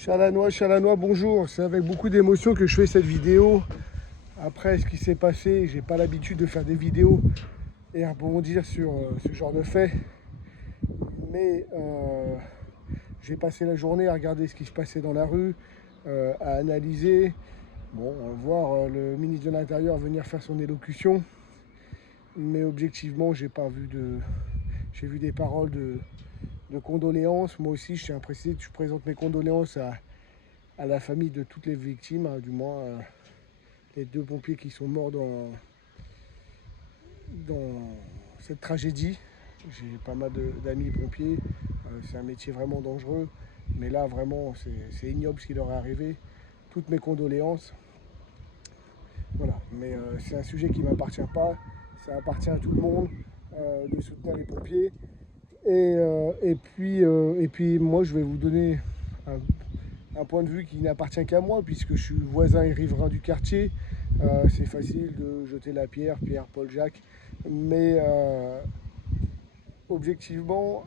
Chalanois, bonjour. C'est avec beaucoup d'émotion que je fais cette vidéo. Après ce qui s'est passé, j'ai pas l'habitude de faire des vidéos et rebondir sur ce genre de fait. Mais j'ai passé la journée à regarder ce qui se passait dans la rue, à analyser. Bon, on va voir le ministre de l'Intérieur venir faire son élocution. Mais objectivement, j'ai vu des paroles de condoléances. Moi aussi, je tiens à préciser que je présente mes condoléances à la famille de toutes les victimes, hein, du moins les deux pompiers qui sont morts dans cette tragédie. J'ai pas mal d'amis pompiers, c'est un métier vraiment dangereux, mais là vraiment c'est ignoble ce qui leur est arrivé. Toutes mes condoléances. Voilà, mais c'est un sujet qui ne m'appartient pas, ça appartient à tout le monde de soutenir les pompiers. Et puis moi je vais vous donner un point de vue qui n'appartient qu'à moi, puisque je suis voisin et riverain du quartier. C'est facile de jeter la pierre, Pierre, Paul, Jacques, mais objectivement,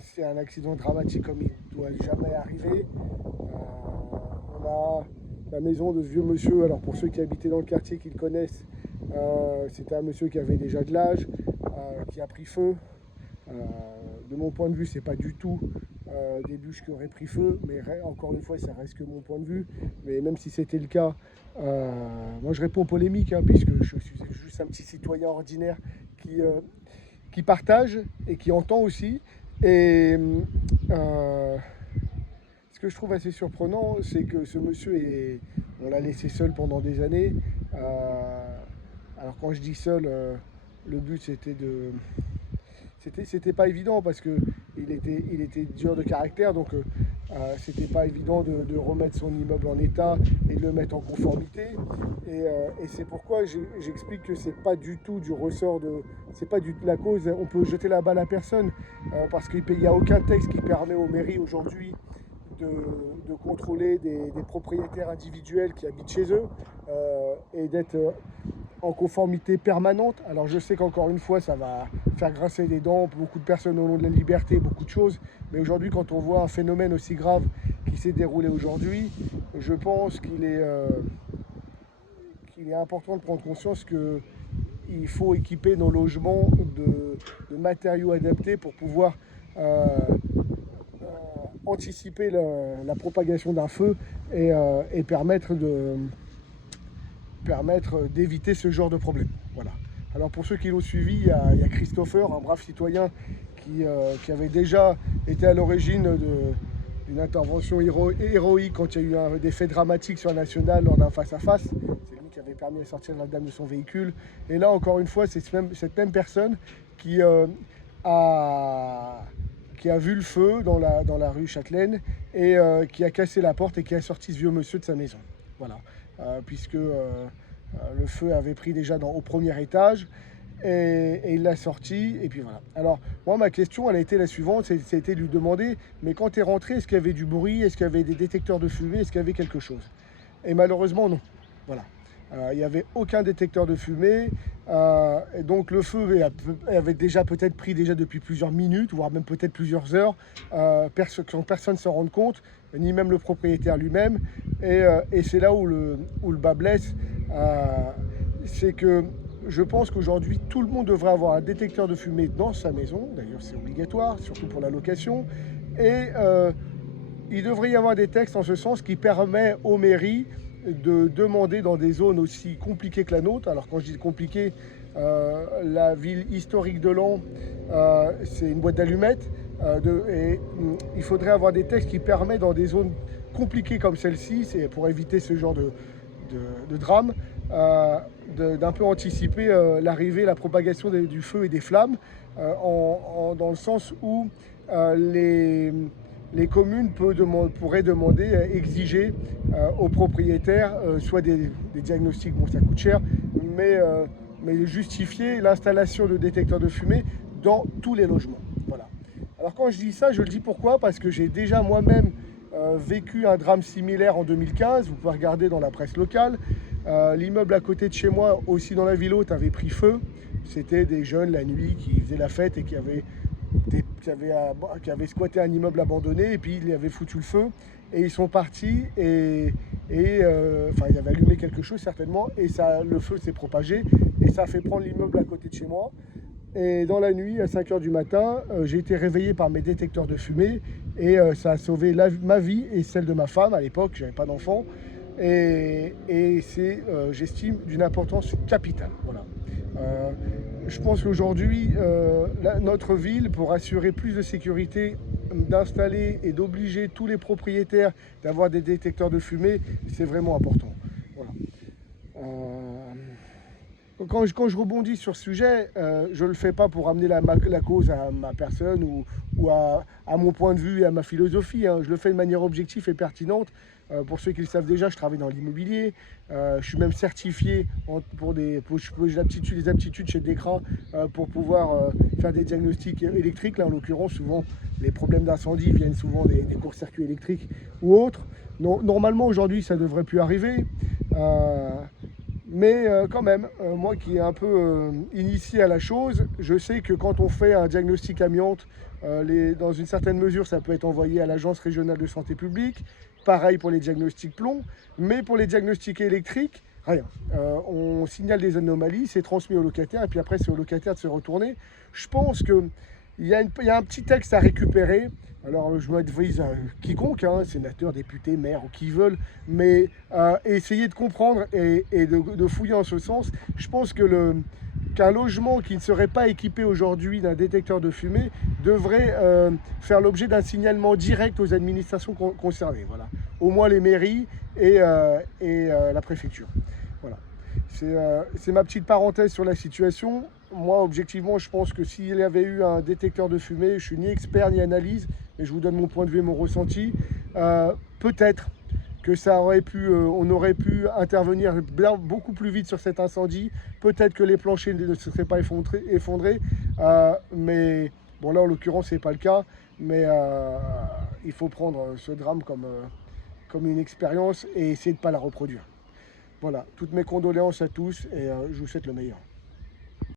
c'est un accident dramatique comme il ne doit jamais arriver. On a la maison de ce vieux monsieur, alors pour ceux qui habitaient dans le quartier, qui le connaissent, c'était un monsieur qui avait déjà de l'âge, qui a pris feu. De mon point de vue, c'est pas du tout des bûches qui auraient pris feu, mais encore une fois, ça reste que mon point de vue. Mais même si c'était le cas, moi je réponds polémique, hein, puisque je suis juste un petit citoyen ordinaire qui partage et qui entend aussi. Et ce que je trouve assez surprenant, c'est que ce monsieur, on l'a laissé seul pendant des années. Alors quand je dis seul, le but c'était pas évident parce que il était dur de caractère, donc c'était pas évident de remettre son immeuble en état et de le mettre en conformité. Et c'est pourquoi j'explique que c'est pas du tout du ressort c'est pas du tout la cause. On peut jeter la balle à personne parce qu'il n'y a aucun texte qui permet aux mairies aujourd'hui de contrôler des propriétaires individuels qui habitent chez eux et d'être en conformité permanente. Alors je sais qu'encore une fois ça va faire grincer les dents beaucoup de personnes au nom de la liberté, beaucoup de choses, mais aujourd'hui quand on voit un phénomène aussi grave qui s'est déroulé aujourd'hui, je pense qu'il est important de prendre conscience qu'il faut équiper nos logements de matériaux adaptés pour pouvoir anticiper la propagation d'un feu et permettre d'éviter ce genre de problème. Voilà. Alors pour ceux qui l'ont suivi, il y a Christopher, un brave citoyen qui avait déjà été à l'origine d'une intervention héroïque quand il y a eu des faits dramatiques sur la nationale lors d'un face-à-face. C'est lui qui avait permis de sortir la dame de son véhicule. Et là, encore une fois, c'est cette même personne qui a vu le feu dans la rue Châtelaine et qui a cassé la porte et qui a sorti ce vieux monsieur de sa maison. Voilà. Puisque le feu avait pris déjà au premier étage et il l'a sorti et puis voilà. Alors moi ma question elle a été la suivante, c'était de lui demander mais quand tu es rentré, est-ce qu'il y avait du bruit, est-ce qu'il y avait des détecteurs de fumée, est-ce qu'il y avait quelque chose? Et malheureusement non, voilà. Il n'y avait aucun détecteur de fumée, et donc le feu avait déjà peut-être pris depuis plusieurs minutes, voire même peut-être plusieurs heures, sans personne s'en rende compte, ni même le propriétaire lui-même. Et c'est là où le bas blesse, c'est que je pense qu'aujourd'hui tout le monde devrait avoir un détecteur de fumée dans sa maison, d'ailleurs c'est obligatoire, surtout pour la location, et il devrait y avoir des textes en ce sens qui permettent aux mairies de demander dans des zones aussi compliquées que la nôtre. Alors quand je dis compliqué, la ville historique de Laon, c'est une boîte d'allumettes, et il faudrait avoir des textes qui permettent dans des zones compliquées comme celle-ci, c'est pour éviter ce genre de drame, d'un peu anticiper l'arrivée, la propagation du feu et des flammes, dans le sens où les communes pourraient demander, exiger aux propriétaires soit des diagnostics, bon ça coûte cher, mais justifier l'installation de détecteurs de fumée dans tous les logements. Voilà. Alors quand je dis ça, je le dis pourquoi? Parce que j'ai déjà moi-même vécu un drame similaire en 2015, vous pouvez regarder dans la presse locale. L'immeuble à côté de chez moi, aussi dans la ville haute, avait pris feu. C'était des jeunes la nuit qui faisaient la fête et qui avaient qui avaient squatté un immeuble abandonné et puis ils avaient foutu le feu et ils sont partis enfin ils avaient allumé quelque chose certainement et le feu s'est propagé et ça a fait prendre l'immeuble à côté de chez moi. Et dans la nuit, à 5 h du matin, j'ai été réveillé par mes détecteurs de fumée et ça a sauvé ma vie et celle de ma femme. À l'époque, je n'avais pas d'enfant. Et c'est, j'estime, d'une importance capitale. Voilà. Je pense qu'aujourd'hui, notre ville, pour assurer plus de sécurité, d'installer et d'obliger tous les propriétaires d'avoir des détecteurs de fumée, c'est vraiment important. Voilà. Quand je rebondis sur ce sujet, je ne le fais pas pour amener la cause à ma personne ou à mon point de vue et à ma philosophie. Hein. Je le fais de manière objective et pertinente. Pour ceux qui le savent déjà, je travaille dans l'immobilier. Je suis même certifié j'ai des aptitudes chez Decra pour pouvoir faire des diagnostics électriques. Là, en l'occurrence, souvent, les problèmes d'incendie viennent souvent des courts-circuits électriques ou autres. Normalement, aujourd'hui, ça ne devrait plus arriver. Mais quand même, moi qui est un peu initié à la chose, je sais que quand on fait un diagnostic amiante, dans une certaine mesure, ça peut être envoyé à l'Agence régionale de santé publique. Pareil pour les diagnostics plomb, mais pour les diagnostics électriques, rien. On signale des anomalies, c'est transmis au locataire, et puis après, c'est au locataire de se retourner. Je pense qu'il y a un petit texte à récupérer. Alors, je m'advise à quiconque, hein, sénateur, député, maire ou qui veulent, mais essayer de comprendre et de fouiller en ce sens. Je pense qu'un logement qui ne serait pas équipé aujourd'hui d'un détecteur de fumée devrait faire l'objet d'un signalement direct aux administrations concernées. Voilà. Au moins les mairies et la préfecture. Voilà. C'est ma petite parenthèse sur la situation. Moi, objectivement, je pense que s'il y avait eu un détecteur de fumée, je ne suis ni expert ni analyse, mais je vous donne mon point de vue et mon ressenti, peut-être que on aurait pu intervenir beaucoup plus vite sur cet incendie. Peut-être que les planchers ne se seraient pas effondrés, mais bon, là, en l'occurrence, ce n'est pas le cas. Mais il faut prendre ce drame comme une expérience et essayer de ne pas la reproduire. Voilà, toutes mes condoléances à tous et je vous souhaite le meilleur.